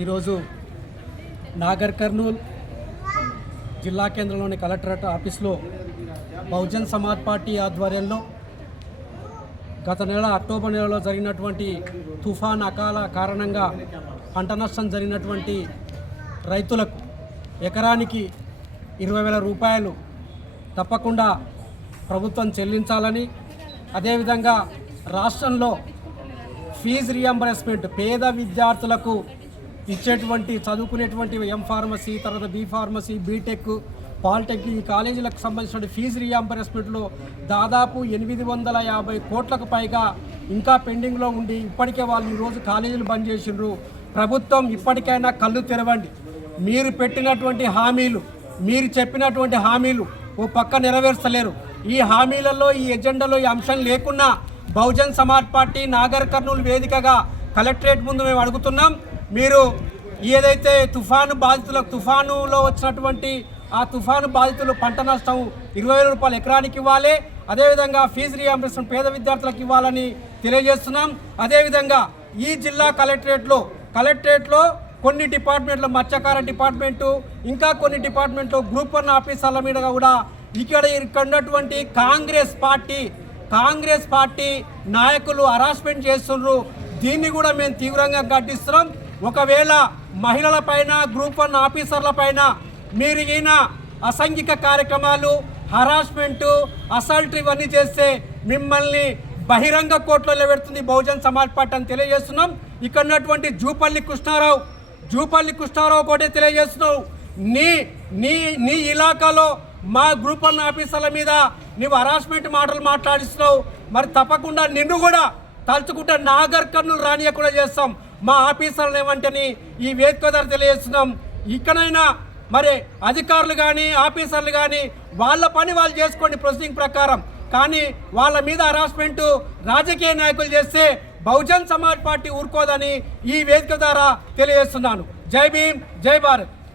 ఈరోజు నాగర్ కర్నూల్ జిల్లా కేంద్రంలోని కలెక్టరేట్ ఆఫీస్లో బహుజన్ సమాజ్ పార్టీ ఆధ్వర్యంలో గత నెల అక్టోబర్ నెలలో జరిగినటువంటి తుఫాన్ అకాల కారణంగా పంట నష్టం జరిగినటువంటి రైతులకు ఎకరానికి ఇరవై వేల రూపాయలు తప్పకుండా ప్రభుత్వం చెల్లించాలని అదేవిధంగా రాష్ట్రంలో ఫీజు రియంబర్స్మెంట్ పేద విద్యార్థులకు ఇచ్చేటువంటి చదువుకునేటువంటి ఎం ఫార్మసీ తర్వాత B pharmacy B Tech polytechnic ఈ కాలేజీలకు సంబంధించిన ఫీజు రియాంబర్స్మెంట్లో దాదాపు ఎనిమిది వందల యాభై కోట్లకు పైగా ఇంకా పెండింగ్లో ఉండి ఇప్పటికే వాళ్ళు ఈరోజు కాలేజీలు బంద్ చేసిండ్రు. ప్రభుత్వం ఇప్పటికైనా కళ్ళు తెరవండి. మీరు పెట్టినటువంటి హామీలు మీరు చెప్పినటువంటి హామీలు ఓ పక్క నెరవేర్చలేరు. ఈ హామీలలో ఈ ఎజెండాలో ఈ అంశం లేకున్నా బహుజన్ సమాజ్ పార్టీ నాగర్ కర్నూలు వేదికగా కలెక్టరేట్ ముందు మేము అడుగుతున్నాం. మీరు ఏదైతే తుఫాను బాధితులకు తుఫానులో వచ్చినటువంటి ఆ తుఫాను బాధితులు పంట నష్టం ఇరవై వేల రూపాయలు ఎకరానికి ఇవ్వాలి. అదేవిధంగా ఫీజు రియంబర్స్మెంట్ పేద విద్యార్థులకు ఇవ్వాలని తెలియజేస్తున్నాం. అదేవిధంగా ఈ జిల్లా కలెక్టరేట్లో కలెక్టరేట్లో కొన్ని డిపార్ట్మెంట్ల మత్స్యకార డిపార్ట్మెంటు ఇంకా కొన్ని డిపార్ట్మెంట్లో గ్రూప్ వన్ ఆఫీసర్ల మీద కూడా ఇక్కడ ఇక్కడ ఉన్నటువంటి కాంగ్రెస్ పార్టీ కాంగ్రెస్ పార్టీ నాయకులు హరాస్మెంట్ చేస్తున్నారు. దీన్ని కూడా మేము తీవ్రంగా గడ్డిస్తున్నాం ఒకవేళ మహిళల పైన గ్రూప్ వన్ ఆఫీసర్ల పైన మీరు ఈయన అసంఘిక కార్యక్రమాలు హరాస్మెంటు అసల్ట్ ఇవన్నీ చేస్తే మిమ్మల్ని బహిరంగ కోర్టులో పెడుతుంది బహుజన్ సమాజ్ పార్టీ అని తెలియజేస్తున్నాం. ఇక్కడ ఉన్నటువంటి జూపల్లి కృష్ణారావు జూపల్లి కృష్ణారావు కూడా తెలియజేస్తున్నావు. నీ నీ నీ ఇలాకాలో మా గ్రూప్ వన్ ఆఫీసర్ల మీద నువ్వు హరాస్మెంట్ మాటలు మాట్లాడిస్తున్నావు. మరి తప్పకుండా నిన్ను కూడా తలుచుకుంటే నాగర్ కర్నూలు రానియకుండా చేస్తాం. మా ఆఫీసర్లు ఏమంటని ఈ వేదిక ద్వారా తెలియజేస్తున్నాం. ఇక్కడైనా మరి అధికారులు కానీ ఆఫీసర్లు కానీ వాళ్ళ పని వాళ్ళు చేసుకోండి ప్రొసీడింగ్ ప్రకారం. కానీ వాళ్ళ మీద హరాస్మెంట్ రాజకీయ నాయకులు చేస్తే బహుజన్ సమాజ్ పార్టీ ఊరుకోదని ఈ వేదిక ద్వారా తెలియజేస్తున్నాను. జై భీమ్ జై భారత్.